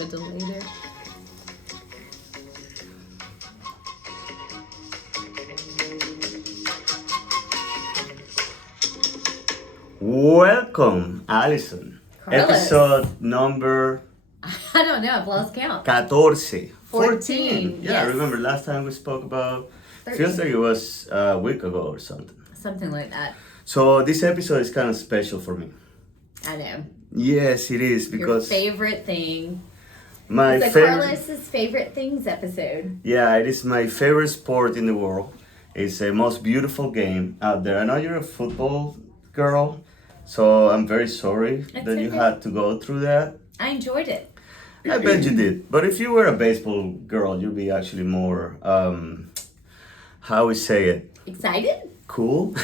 of a delay there. Welcome, Allison. Carlos. Episode number... I don't know, I've lost count. 14. Yeah, I yes. remember last time we spoke about... 13. Feels like it was a week ago or something. Something like that. So this episode is kind of special for me. I know. Yes, it is because... Your favorite thing. My It's favorite... Carlos's favorite things episode. Yeah, it is my favorite sport in the world. It's the most beautiful game out there. I know you're a football girl, so I'm very sorry that you had to go through that. I enjoyed it. I bet you did. But if you were a baseball girl, you'd be actually more, how we say it? Excited? Cool? No,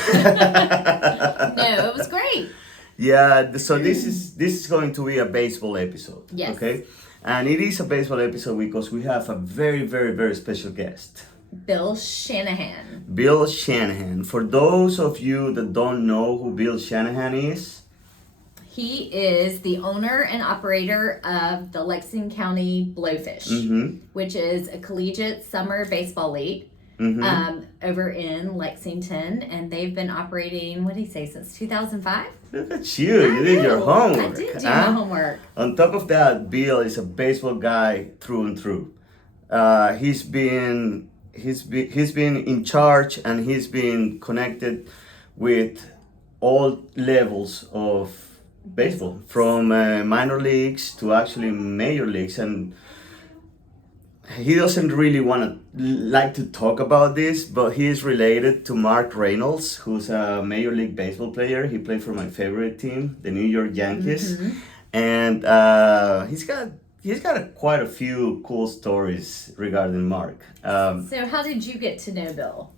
it was great. Yeah, so this is going to be a baseball episode. Yes. Okay? And it is a baseball episode because we have a very, very, very special guest. Bill Shanahan. Bill Shanahan. For those of you that don't know who Bill Shanahan is, he is the owner and operator of the Lexington County Blowfish, which is a collegiate summer baseball league over in Lexington. And they've been operating, what did he say, since 2005? Look at you. You did your homework. I did do my homework. On top of that, Bill is a baseball guy through and through. He's been in charge and he's been connected with all levels of baseball, from minor leagues to actually major leagues, and he doesn't really like to talk about this, but he is related to Mark Reynolds, who's a major league baseball player. He played for my favorite team, the New York Yankees, and he's got quite a few cool stories regarding Mark. So how did you get to know Bill?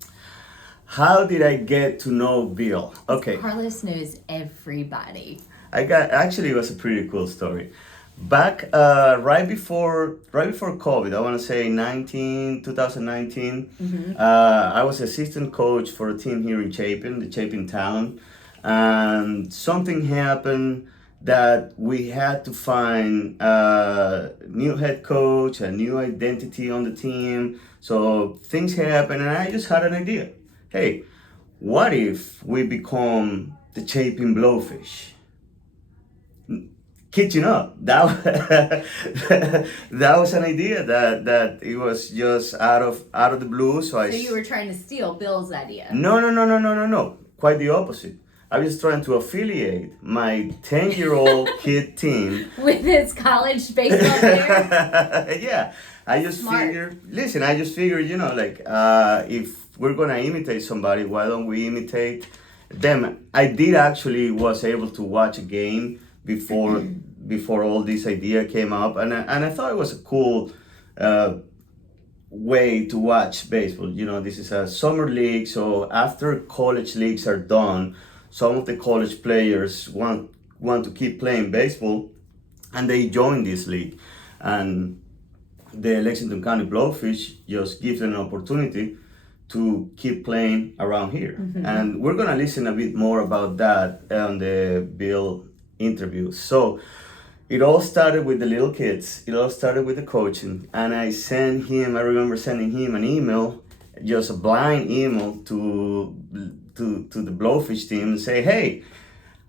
How did I get to know Bill? Okay. Carlos knows everybody. It was a pretty cool story. Back right before COVID, I want to say 2019, I was assistant coach for a team here in Chapin, the Chapin Talon, and something happened that we had to find a new head coach, a new identity on the team. So things happened, and I just had an idea. Hey, what if we become the Chapin Blowfish? Kid you not, that was an idea that it was just out of the blue. So you were trying to steal Bill's idea? No. Quite the opposite. I was trying to affiliate my 10-year-old kid team with his college baseball player. Yeah, I just figured, if we're gonna imitate somebody, why don't we imitate them? I did actually was able to watch a game before all this idea came up, and I thought it was a cool way to watch baseball. You know, this is a summer league, so after college leagues are done, some of the college players want to keep playing baseball, and they join this league, and the Lexington County Blowfish just gives them an opportunity to keep playing around here. And we're gonna listen a bit more about that on the Bill interview. So it all started with the little kids. It all started with the coaching, and I remember sending him an email, just a blind email to the Blowfish team and say, hey,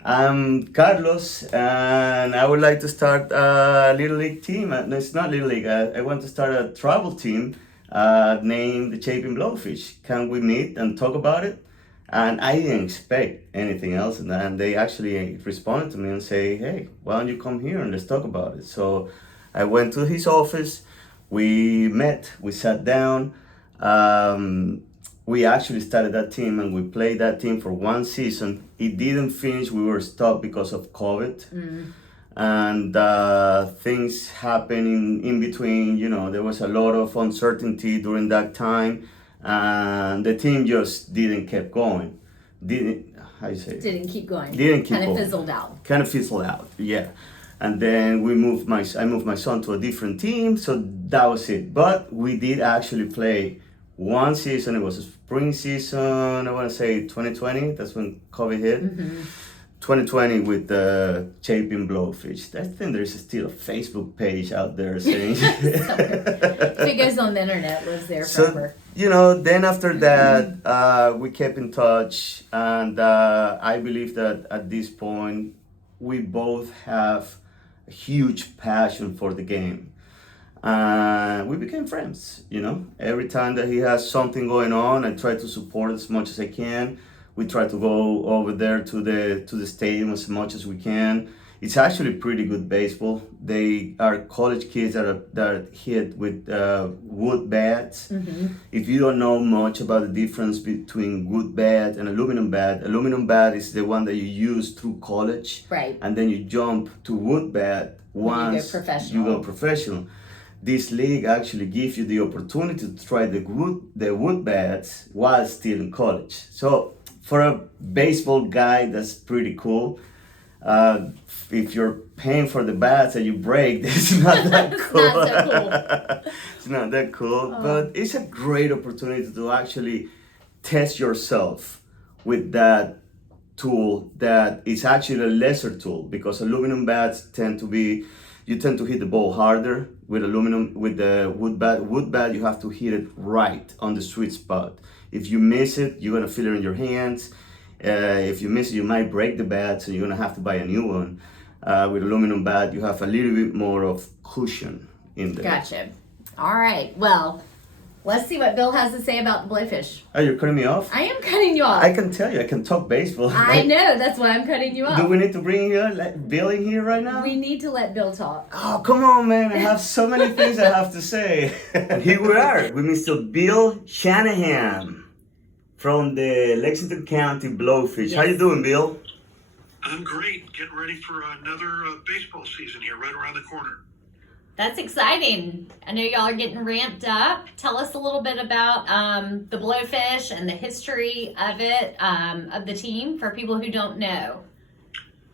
I'm Carlos and I would like to start a little league team. No, it's not little league. I want to start a travel team named the Chapin Blowfish. Can we meet and talk about it? And I didn't expect anything else, and they actually responded to me and say, hey, why don't you come here and let's talk about it? So I went to his office, we met, we sat down, we actually started that team and we played that team for one season. It didn't finish, we were stopped because of COVID. And things happened in between, there was a lot of uncertainty during that time. And the team just didn't keep going. Didn't keep going. Kind of fizzled out, yeah. And then I moved my son to a different team, so that was it. But we did actually play one season. It was a spring season, I want to say 2020, that's when COVID hit. 2020 with the Chapin Blowfish. I think there's still a Facebook page out there saying. If it goes on the internet, lives there forever. Then after that, we kept in touch, and I believe that at this point, we both have a huge passion for the game. We became friends, Every time that he has something going on, I try to support as much as I can. We try to go over there to the stadium as much as we can. It's actually pretty good baseball. They are college kids that are hit with wood bats. Mm-hmm. If you don't know much about the difference between wood bat and aluminum bat is the one that you use through college. Right. And then you jump to wood bat once you go professional. This league actually gives you the opportunity to try the wood bats while still in college. So for a baseball guy, that's pretty cool. If you're paying for the bats and you break, it's not that cool. Not so cool. It's not that cool, but it's a great opportunity to actually test yourself with that tool that is actually a lesser tool, because aluminum bats you tend to hit the ball harder. With the wood bat, you have to hit it right on the sweet spot. If you miss it, you're gonna feel it in your hands. If you miss it, you might break the bat, so you're gonna have to buy a new one. With aluminum bat, you have a little bit more of cushion in there. Gotcha. All right. Well, let's see what Bill has to say about the blowfish. Oh, you're cutting me off? I am cutting you off. I can tell you, I can talk baseball. I know, that's why I'm cutting you off. Do we need to bring Bill in here right now? We need to let Bill talk. Oh, come on, man. I have so many things I have to say. And here we are with Mr. Bill Shanahan from the Lexington County Blowfish. Yes. How you doing, Bill? I'm great. Getting ready for another baseball season here, right around the corner. That's exciting. I know y'all are getting ramped up. Tell us a little bit about the Blowfish and the history of it, of the team, for people who don't know.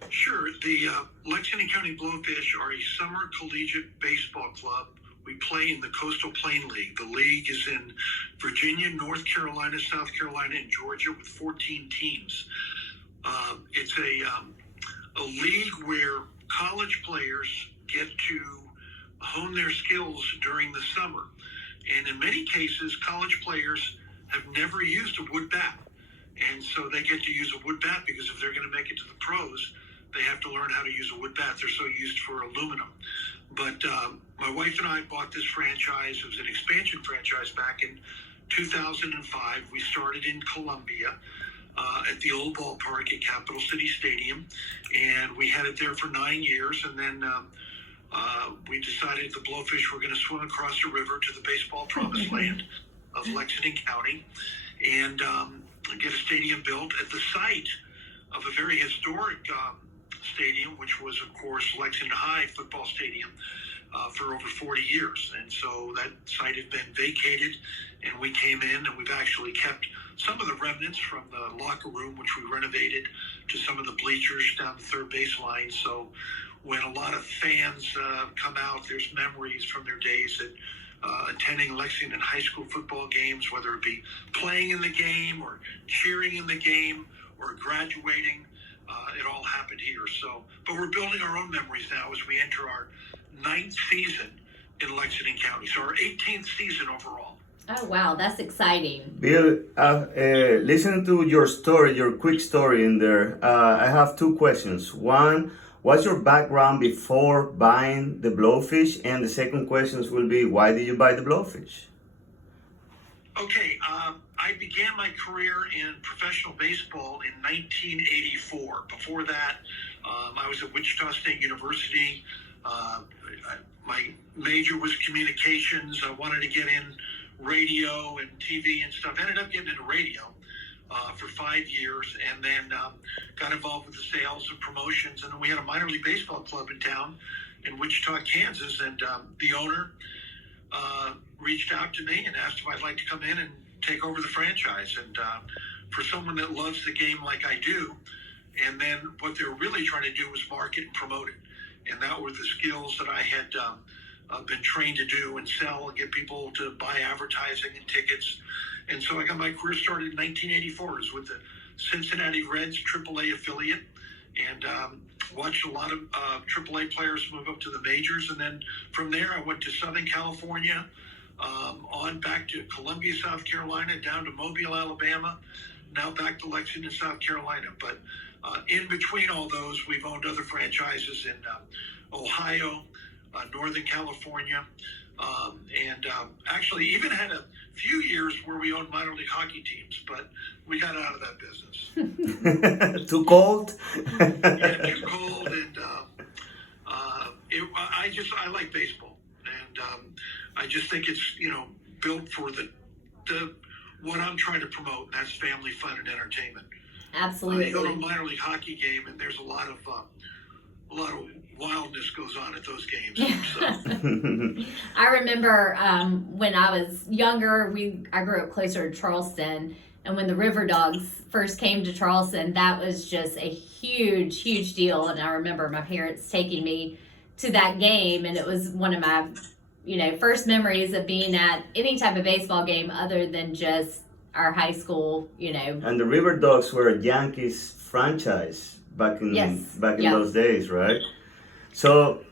Sure. The Lexington County Blowfish are a summer collegiate baseball club. We play in the Coastal Plain League. The league is in Virginia, North Carolina, South Carolina, and Georgia with 14 teams. It's a league where college players get to hone their skills during the summer. And in many cases, college players have never used a wood bat. And so they get to use a wood bat because if they're going to make it to the pros, they have to learn how to use a wood bat. They're so used for aluminum. But my wife and I bought this franchise. It was an expansion franchise back in 2005. We started in Columbia at the old ballpark at Capital City Stadium. And we had it there for 9 years. And then we decided the Blowfish were going to swim across the river to the baseball promised land of Lexington County and get a stadium built at the site of a very historic stadium, which was, of course, Lexington High football stadium for over 40 years. And so that site had been vacated, and we came in, and we've actually kept some of the remnants from the locker room, which we renovated, to some of the bleachers down the third base line. So when a lot of fans come out, there's memories from their days at attending Lexington high school football games, whether it be playing in the game or cheering in the game or graduating. It all happened here. But we're building our own memories now as we enter our 9th season in Lexington County. So our 18th season overall. Oh, wow. That's exciting. Bill, listen to your story, your quick story in there. I have 2 questions. One, what's your background before buying the Blowfish? And the second question will be, why did you buy the Blowfish? Okay, I began my career in professional baseball in 1984. Before that, I was at Wichita State University. My major was communications. I wanted to get in radio and TV and stuff. Ended up getting into radio for 5 years, and then got involved with the sales and promotions. And then we had a minor league baseball club in town in Wichita, Kansas, and the owner reached out to me and asked if I'd like to come in and take over the franchise. And for someone that loves the game like I do, and then what they're really trying to do was market and promote it. And that were the skills that I had been trained to do and sell and get people to buy advertising and tickets. And so I got my career started in 1984. It was with the Cincinnati Reds AAA affiliate. and watched a lot of AAA players move up to the majors. And then from there, I went to Southern California, on back to Columbia, South Carolina, down to Mobile, Alabama, now back to Lexington, South Carolina. But in between all those, we've owned other franchises in Ohio, Northern California, and actually even had a few years where we owned minor league hockey teams, but we got out of that business. Too cold? Yeah, too cold, and I like baseball, and I just think it's built for the what I'm trying to promote, and that's family fun and entertainment. Absolutely. You go to a minor league hockey game, and there's a lot of wildness goes on at those games. So. I remember when I was younger, I grew up closer to Charleston, and when the River Dogs first came to Charleston, that was just a huge, huge deal. And I remember my parents taking me to that game, and it was one of my, first memories of being at any type of baseball game other than just our high school, And the River Dogs were a Yankees franchise back in those days, right? So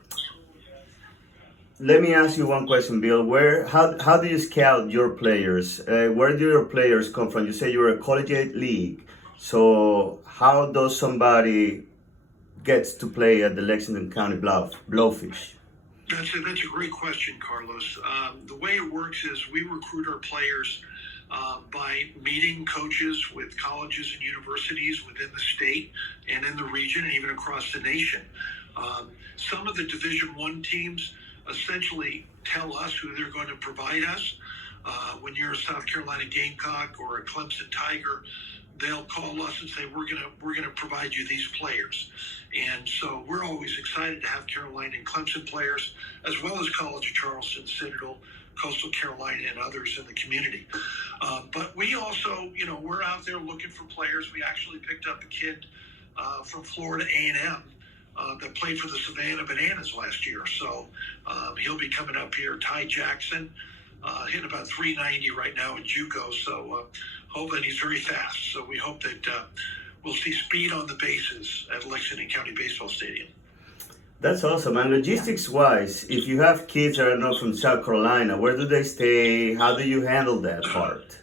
let me ask you one question, Bill. How do you scout your players? Where do your players come from? You say you're a collegiate league. So how does somebody gets to play at the Lexington County Blowfish? That's a great question, Carlos. The way it works is we recruit our players by meeting coaches with colleges and universities within the state and in the region and even across the nation. Some of the Division I teams essentially tell us who they're going to provide us. When you're a South Carolina Gamecock or a Clemson Tiger, they'll call us and say, we're gonna provide you these players. And so we're always excited to have Carolina and Clemson players, as well as College of Charleston, Citadel, Coastal Carolina, and others in the community. But we also, we're out there looking for players. We actually picked up a kid from Florida A&M that played for the Savannah Bananas last year. So he'll be coming up here. Ty Jackson, hitting about 390 right now in JUCO. So hoping he's very fast. So we hope that we'll see speed on the bases at Lexington County Baseball Stadium. That's awesome. And logistics-wise, if you have kids that are not from South Carolina, where do they stay? How do you handle that part?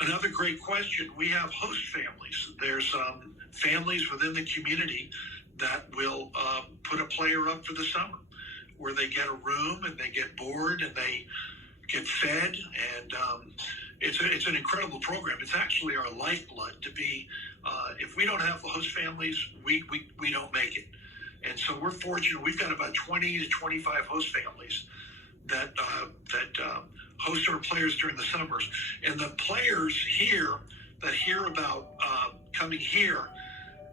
Another great question. We have host families. There's families within the community that will put a player up for the summer, where they get a room and they get board and they get fed, and it's an incredible program. It's actually our lifeblood. To be, if we don't have the host families, we don't make it. And so we're fortunate. We've got about 20 to 25 host families that host our players during the summers. And the players here that hear about coming here,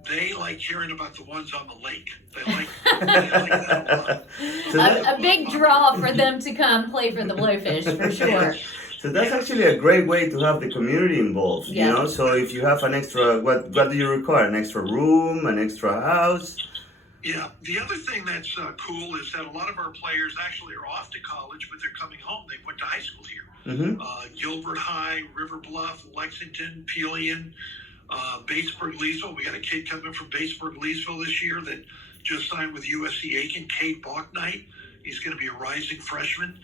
they like hearing about the ones on the lake. They like that a lot. A big draw for them to come play for the Blowfish, for sure. So that's actually a great way to have the community involved, So if you have an extra, what do you require? An extra room, an extra house? Yeah. The other thing that's cool is that a lot of our players actually are off to college, but they're coming home. They went to high school here. Mm-hmm. Gilbert High, River Bluff, Lexington, Pelion, Batesburg-Leesville. We got a kid coming from Batesburg-Leesville this year that just signed with USC Aiken, Cade Balknight. He's going to be a rising freshman.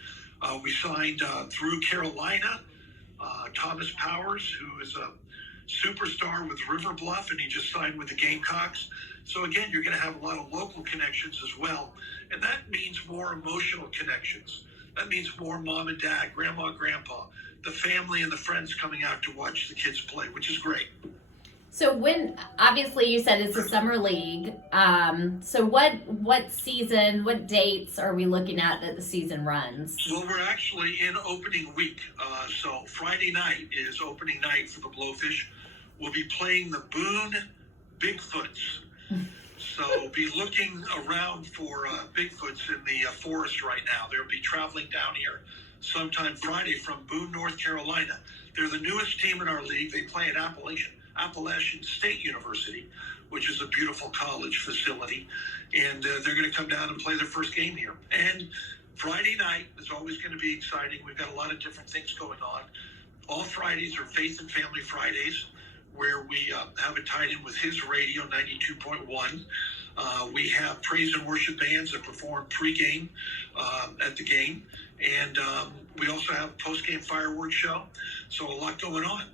We signed through Carolina, Thomas Powers, who is a superstar with River Bluff, and he just signed with the Gamecocks. So again, you're going to have a lot of local connections as well. And that means more emotional connections. That means more mom and dad, grandma, grandpa, the family and the friends coming out to watch the kids play, which is great. So obviously you said it's a summer league. So what season, what dates are we looking at that the season runs? Well, we're actually in opening week. So Friday night is opening night for the Blowfish. We'll be playing the Boone Bigfoots. So be looking around for Bigfoots in the forest right now. They'll be traveling down here sometime Friday from Boone, North Carolina. They're the newest team in our league. They play at Appalachian State University, which is a beautiful college facility. And they're going to come down and play their first game here. And Friday night is always going to be exciting. We've got a lot of different things going on. All Fridays are Faith and Family Fridays, where we have it tied in with his radio, 92.1. We have praise and worship bands that perform pregame at the game. And we also have a post-game fireworks show. So a lot going on.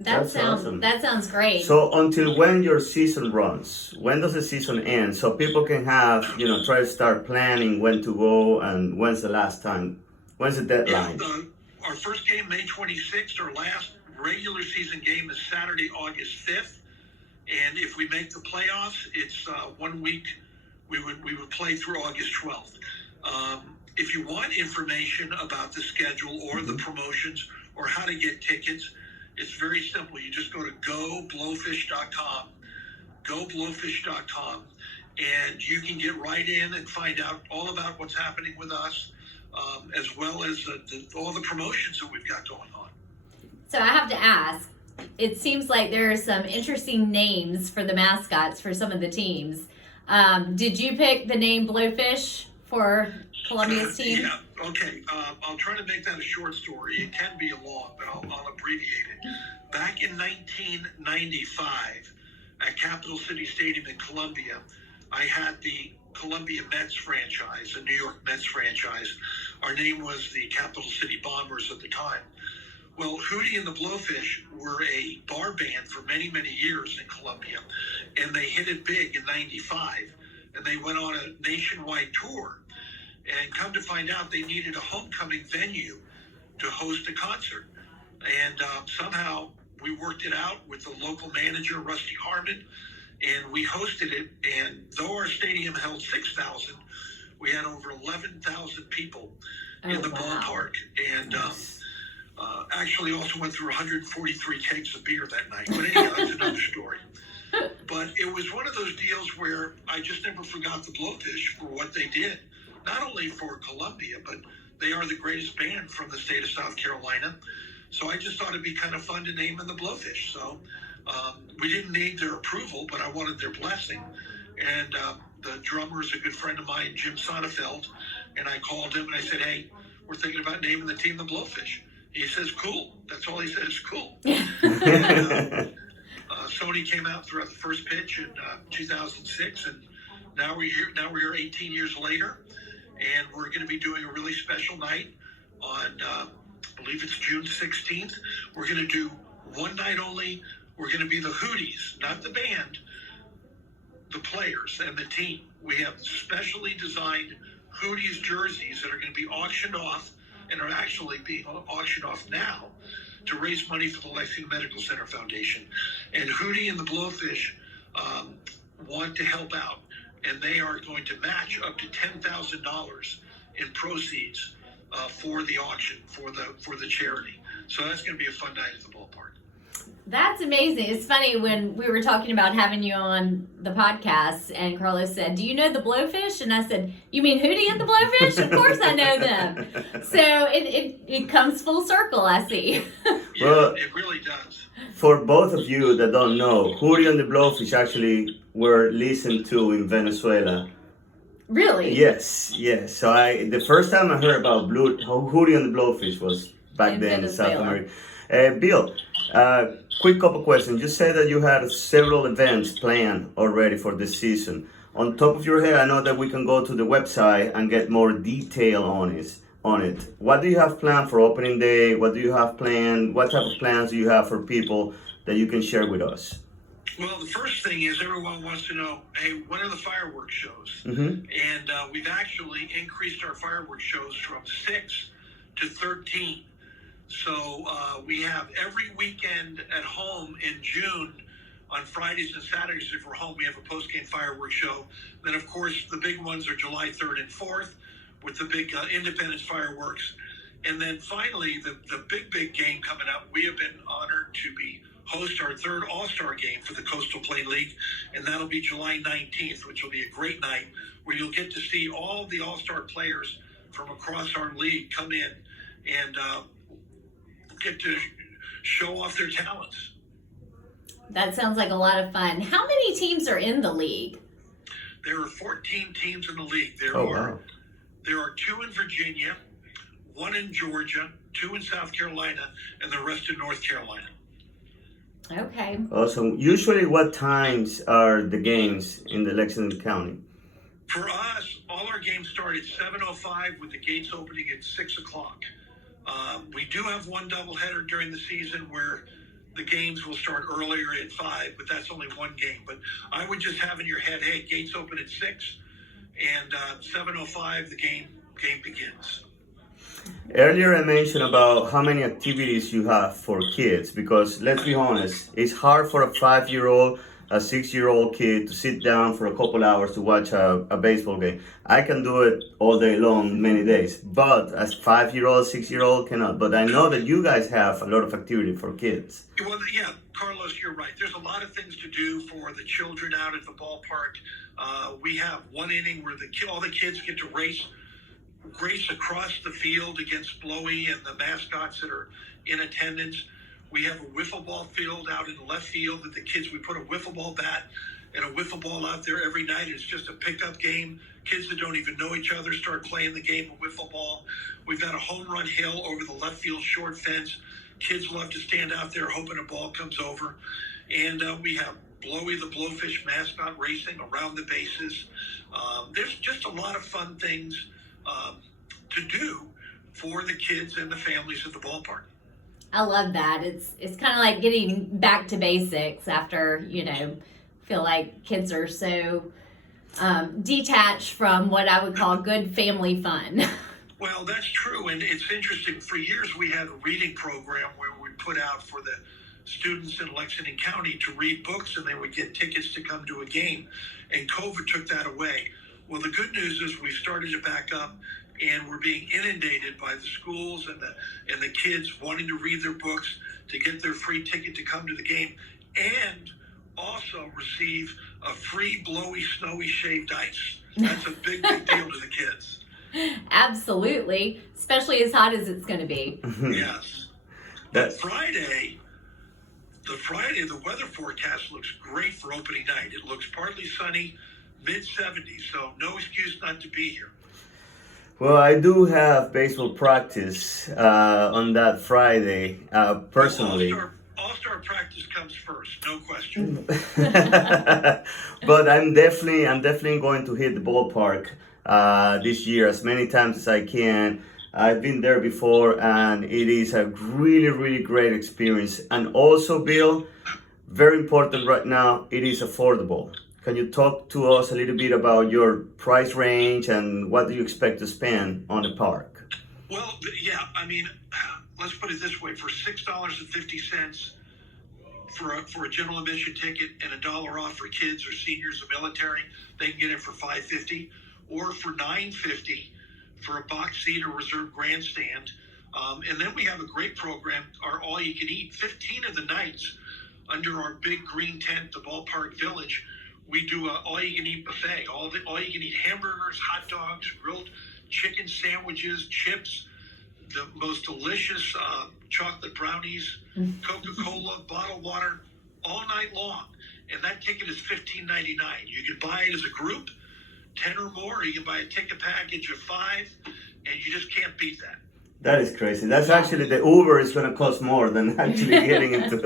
That's awesome. That sounds great. So until when your season runs? When does the season end? So people can have, try to start planning when to go and when's the last time? When's the deadline? Yeah, our first game, May 26th. Our last regular season game is Saturday, August 5th. And if we make the playoffs, it's 1 week. We would play through August 12th. If you want information about the schedule or the promotions or how to get tickets, it's very simple. You just go to goblowfish.com, goblowfish.com, and you can get right in and find out all about what's happening with us, as well as all the promotions that we've got going on. So I have to ask, it seems like there are some interesting names for the mascots for some of the teams. Did you pick the name Blowfish for Columbia's team? Yeah, okay. I'll try to make that a short story. It can be long, but I'll abbreviate it. Back in 1995, at Capital City Stadium in Columbia, I had the Columbia Mets franchise, a New York Mets franchise. Our name was the Capital City Bombers at the time. Well, Hootie and the Blowfish were a bar band for many, many years in Columbia, and they hit it big in 95, and they went on a nationwide tour. And come to find out, they needed a homecoming venue to host a concert. And somehow we worked it out with the local manager, Rusty Harmon, and we hosted it. And though our stadium held 6,000, we had over 11,000 people in the ballpark. And actually also went through 143 kegs of beer that night. But anyhow, that's another story. But it was one of those deals where I just never forgot the Blowfish for what they did. Not only for Columbia, but they are the greatest band from the state of South Carolina. So I just thought it'd be kind of fun to name them the Blowfish. So we didn't need their approval, but I wanted their blessing. And the drummer is a good friend of mine, Jim Sonnefeld. And I called him and I said, hey, we're thinking about naming the team the Blowfish. He says, cool. That's all he said is cool. And, Sony came out throughout the first pitch in 2006, and now we're here 18 years later. And we're going to be doing a really special night on, I believe it's June 16th. We're going to do one night only. We're going to be the Hooties, not the band, the players and the team. We have specially designed Hooties jerseys that are going to be auctioned off and are actually being auctioned off now to raise money for the Lexington Medical Center Foundation. And Hootie and the Blowfish want to help out. And they are going to match up to $10,000 in proceeds for the auction, for the charity. So that's going to be a fun night at the ballpark. That's amazing. It's funny when we were talking about having you on the podcast and Carlos said, do you know the Blowfish? And I said, you mean Hootie and the Blowfish? Of course I know them. So it comes full circle, I see. Yeah, well, it really does. For both of you that don't know, Hootie and the Blowfish actually were listened to in Venezuela. Really? Yes. So the first time I heard about Hootie and the Blowfish was back then in South America. Bill, quick couple questions. You said that you had several events planned already for this season. On top of your head, I know that we can go to the website and get more detail on it. What do you have planned for opening day? What do you have planned? What type of plans do you have for people that you can share with us? Well, the first thing is everyone wants to know, hey, when are the fireworks shows? Mm-hmm. And we've actually increased our fireworks shows from 6 to 13. So we have every weekend at home in June on Fridays and Saturdays. If we're home, we have a post-game fireworks show. Then, of course, the big ones are July 3rd and 4th with the big Independence fireworks. And then finally, the big game coming up, we have been honored to host our third All-Star game for the Coastal Plain League, and that'll be July 19th, which will be a great night where you'll get to see all the All-Star players from across our league come in and get to show off their talents. That sounds like a lot of fun. How many teams are in the league? There are 14 teams in the league. Wow. There are 2 in Virginia, 1 in Georgia, 2 in South Carolina, and the rest in North Carolina. Okay. Awesome. Usually, what times are the games in the Lexington County? For us, all our games start at 7:05 with the gates opening at 6 o'clock. We do have one doubleheader during the season where the games will start earlier at 5, but that's only one game. But I would just have in your head, hey, gates open at 6, and 7:05 the game begins. Earlier, I mentioned about how many activities you have for kids because let's be honest, it's hard for a 5-year-old, a 6-year-old kid to sit down for a couple hours to watch a baseball game. I can do it all day long, many days, but as 5-year-old, 6-year-old cannot. But I know that you guys have a lot of activity for kids. Well, yeah, Carlos, you're right. There's a lot of things to do for the children out at the ballpark. We have one inning where all the kids get to race across the field against Blowy and the mascots that are in attendance. We have a wiffle ball field out in left field that we put a wiffle ball bat and a wiffle ball out there every night. It's just a pickup game. Kids that don't even know each other start playing the game of wiffle ball. We've got a home run hill over the left field short fence. Kids love to stand out there hoping a ball comes over. And we have Blowy the Blowfish mascot racing around the bases. There's just a lot of fun things to do for the kids and the families at the ballpark. I love that. It's kind of like getting back to basics after, feel like kids are so detached from what I would call good family fun. Well, that's true. And it's interesting. For years, we had a reading program where we put out for the students in Lexington County to read books, and they would get tickets to come to a game. And COVID took that away. Well, the good news is we started to back up, and we're being inundated by the schools and the kids wanting to read their books to get their free ticket to come to the game, and also receive a free Blowy snowy shaved ice. That's a big deal to the kids. Absolutely, especially as hot as it's going to be. Yes. But Friday, the weather forecast looks great for opening night. It looks partly sunny, mid-70s, so no excuse not to be here. Well, I do have baseball practice on that Friday, personally. All-star practice comes first, no question. But I'm definitely going to hit the ballpark this year as many times as I can. I've been there before, and it is a really, really great experience. And also, Bill, very important right now, it is affordable. Can you talk to us a little bit about your price range and what do you expect to spend on the park? Well, yeah, I mean, let's put it this way. For $6.50 for a general admission ticket and $1 off for kids or seniors or military, they can get it for $5.50. Or for $9.50 for a box seat or reserved grandstand. And then we have a great program, our all-you-can-eat. 15 of the nights under our big green tent, the Ballpark Village, we do an all-you-can-eat buffet. All-you-can-eat hamburgers, hot dogs, grilled chicken sandwiches, chips, the most delicious chocolate brownies, Coca-Cola, bottled water, all night long. And that ticket is $15.99. You can buy it as a group, 10 or more, or you can buy a ticket package of 5, and you just can't beat that. That is crazy. That's actually, the Uber is going to cost more than actually getting into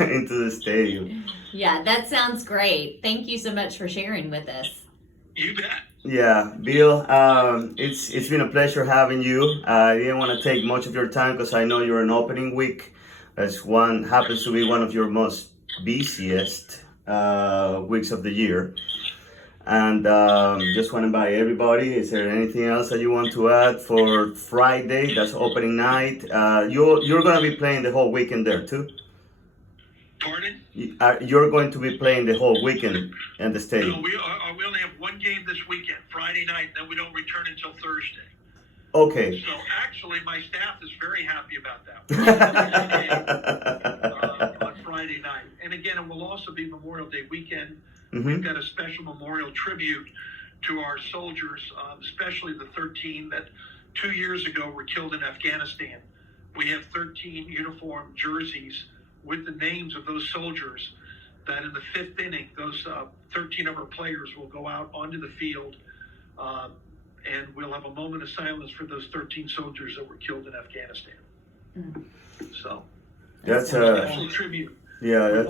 into the stadium. Yeah, that sounds great. Thank you so much for sharing with us. You bet. Yeah, Bill, it's been a pleasure having you. I didn't want to take much of your time because I know you're an opening week. As one happens to be one of your most busiest weeks of the year. And just want to invite everybody. Is there anything else that you want to add for Friday? That's opening night. You're going to be playing the whole weekend there too? Pardon? You're going to be playing the whole weekend in the stadium? No, we only have one game this weekend, Friday night, and then we don't return until Thursday. Okay. So actually, my staff is very happy about that. On Friday night. And again, it will also be Memorial Day weekend. Mm-hmm. We've got a special memorial tribute to our soldiers, especially the 13 that 2 years ago were killed in Afghanistan. We have 13 uniform jerseys with the names of those soldiers that in the 5th inning, those 13 of our players will go out onto the field and we'll have a moment of silence for those 13 soldiers that were killed in Afghanistan. Mm-hmm. So. That's a special tribute. yeah.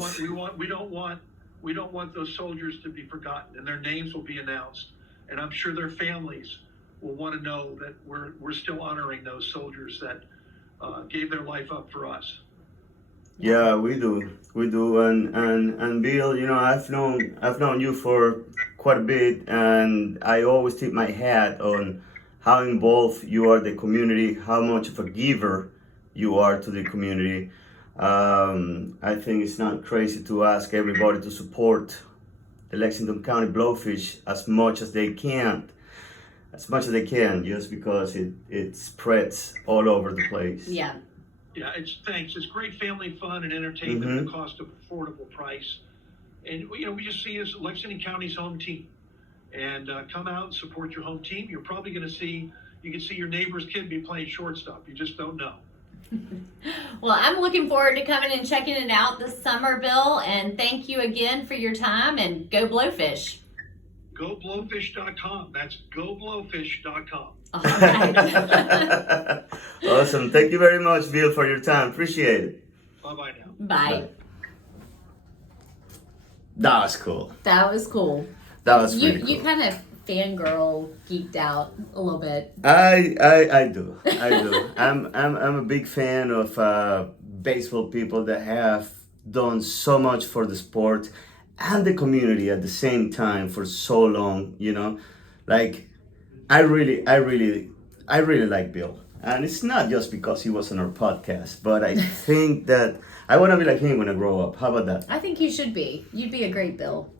We don't want those soldiers to be forgotten, and their names will be announced. And I'm sure their families will want to know that we're still honoring those soldiers that gave their life up for us. Yeah, we do, and Bill, you know, I've known you for quite a bit, and I always tip my hat on how involved you are in the community, how much of a giver you are to the community. I think it's not crazy to ask everybody to support the Lexington County Blowfish as much as they can, just because it spreads all over the place. Yeah. Yeah, it's great family fun and entertainment at the cost of affordable price. And you know, we just see as Lexington County's home team. And come out and support your home team. You're probably going to see your neighbor's kid be playing shortstop. You just don't know. Well, I'm looking forward to coming and checking it out this summer, Bill. And thank you again for your time. And go Blowfish. GoBlowfish.com. That's GoBlowfish.com. All right. Awesome. Thank you very much, Bill, for your time. Appreciate it. Bye-bye now. Bye. That was cool. That was cool. That was really cool. You kind of fangirl geeked out a little bit. I do. I'm a big fan of baseball people that have done so much for the sport and the community at the same time for so long. You know, like I really like Bill, and it's not just because he was on our podcast, but I think that I want to be like him when I grow up. How about that? I think you should be. You'd be a great Bill.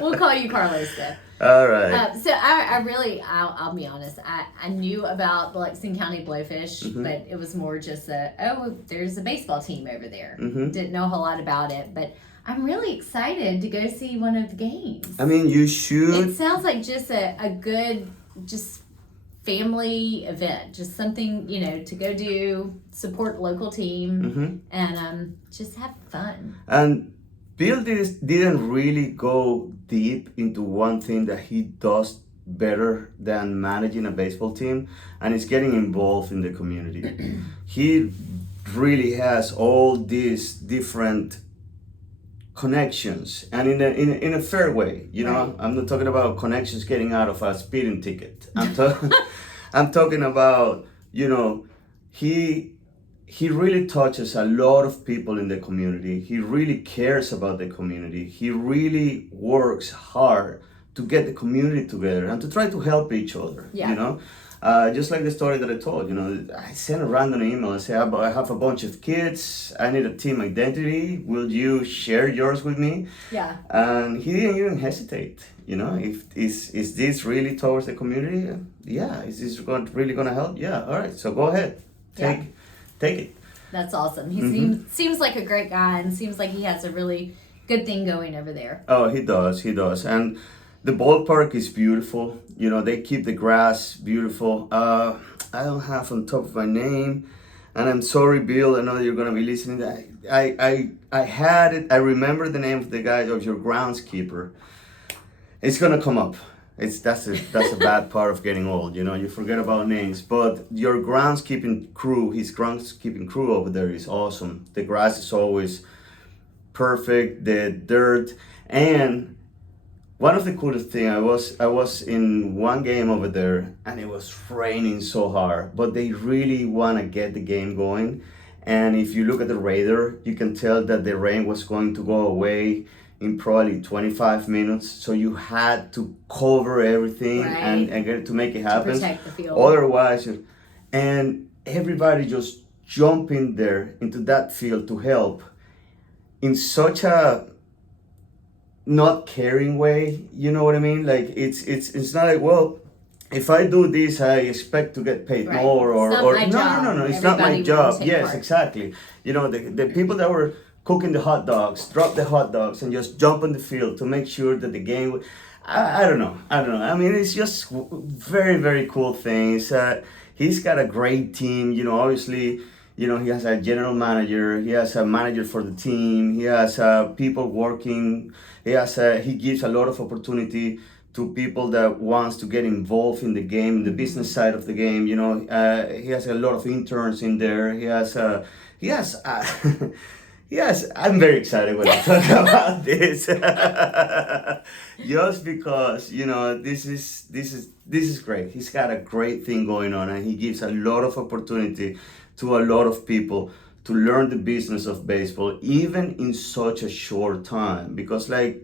We'll call you Carlos then. All right. So I'll be honest. I knew about the Lexington County Blowfish, but it was more just there's a baseball team over there. Didn't know a whole lot about it, but I'm really excited to go see one of the games. I mean, you should. It sounds like just a good, just family event, just something, you know, to go do, support local team, and just have fun. And Bill didn't really go deep into one thing that he does better than managing a baseball team, and it's getting involved in the community. He really has all these different connections, and in a fair way, you know. Right. I'm not talking about connections getting out of a speeding ticket. I'm talking about, you know, he really touches a lot of people in the community. He really cares about the community. He really works hard to get the community together and to try to help each other. Yeah. You know, just like the story that I told. You know, I sent a random email and say, I have a bunch of kids. I need a team identity. Will you share yours with me? Yeah. And he didn't even hesitate. You know, is this really towards the community? Yeah. Is this really going to help? Yeah. All right. So go ahead. Take it. That's awesome. He seems like a great guy, and seems like he has a really good thing going over there. Oh, he does. And the ballpark is beautiful. You know, they keep the grass beautiful. I don't have on top of my name, and I'm sorry, Bill. I know you're gonna be listening. I had it. I remember the name of the guy, of your groundskeeper. It's gonna come up. That's a bad part of getting old, you know. You forget about names, but your his groundskeeping crew over there is awesome. The grass is always perfect, the dirt, and one of the coolest thing, I was in one game over there, and it was raining so hard, but they really want to get the game going. And if you look at the radar, you can tell that the rain was going to go away in probably 25 minutes, so you had to cover everything and get it to make it happen. To protect the field. Otherwise, and everybody just jump in there into that field to help in such a not caring way. You know what I mean? Like it's not like, well, if I do this, I expect to get paid more, or no. It's not my job. Yes, exactly. You know, the people that were cooking the hot dogs, drop the hot dogs and just jump on the field to make sure that the game. I don't know. I mean, it's just very, very cool things. He's got a great team. You know, obviously, you know, he has a general manager. He has a manager for the team. He has people working. He gives a lot of opportunity to people that wants to get involved in the game, the business side of the game. You know, he has a lot of interns in there. Yes, I'm very excited when I talk about this. Just because, you know, this is great. He's got a great thing going on, and he gives a lot of opportunity to a lot of people to learn the business of baseball, even in such a short time. Because like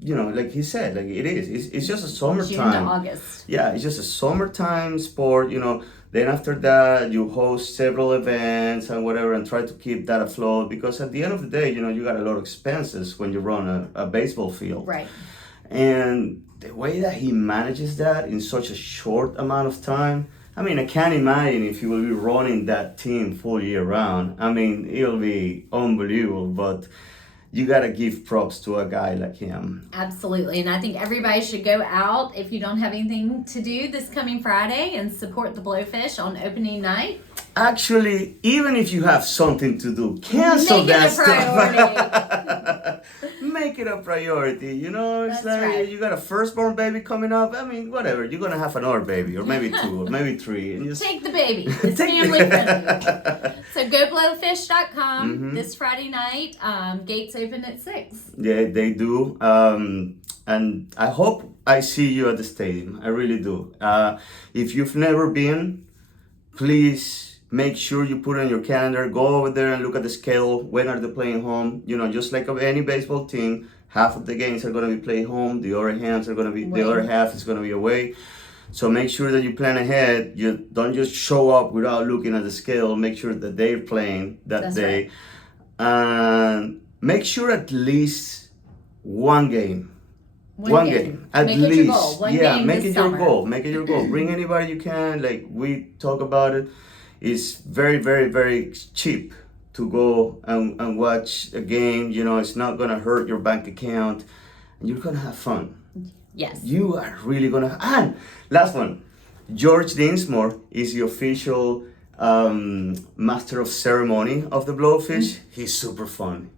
you know, like he said, like it's just a summertime. June to August. Yeah, it's just a summertime sport, you know. Then after that, you host several events and whatever, and try to keep that afloat. Because at the end of the day, you know, you got a lot of expenses when you run a baseball field. Right. And the way that he manages that in such a short amount of time, I mean, I can't imagine if he will be running that team full year round. I mean, it'll be unbelievable. But you gotta give props to a guy like him. Absolutely, and I think everybody should go out if you don't have anything to do this coming Friday and support the Blowfish on opening night. Actually, even if you have something to do, cancel that stuff. Make it a priority. You know, it's That's like right. you got a firstborn baby coming up. I mean, whatever. You're gonna have another baby, or maybe two, or maybe three, and just Take the baby. It's family friendly. So go blowfish.com this Friday night. Gates open at 6. Yeah, they do. And I hope I see you at the stadium. I really do. If you've never been, please make sure you put it on your calendar. Go over there and look at the schedule. When are they playing home? You know, just like any baseball team, half of the games are going to be played home. The other the other half is going to be away. So make sure that you plan ahead. You don't just show up without looking at the schedule. Make sure that they're playing that day. Right. And make sure at least one game. One game. At make least. It your goal. One game make this it summer. your goal. Make it your goal. Bring anybody you can. Like we talk about it. It's very, very, very cheap to go and watch a game. You know, it's not gonna hurt your bank account. And you're gonna have fun. Yes. You are really gonna. And last one, George Dinsmore is the official master of ceremony of the Blowfish. He's super fun.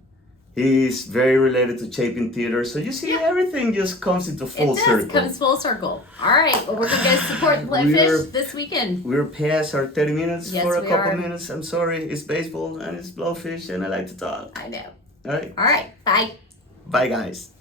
He's very related to Chapin Theater. So you see, everything just comes into full circle. It comes full circle. All right. Well, we're going to go support the Blowfish this weekend. We're past our 30 minutes Yes, for a we couple are. minutes. I'm sorry. It's baseball and it's Blowfish and I like to talk. I know. All right. All right. Bye. Bye, guys.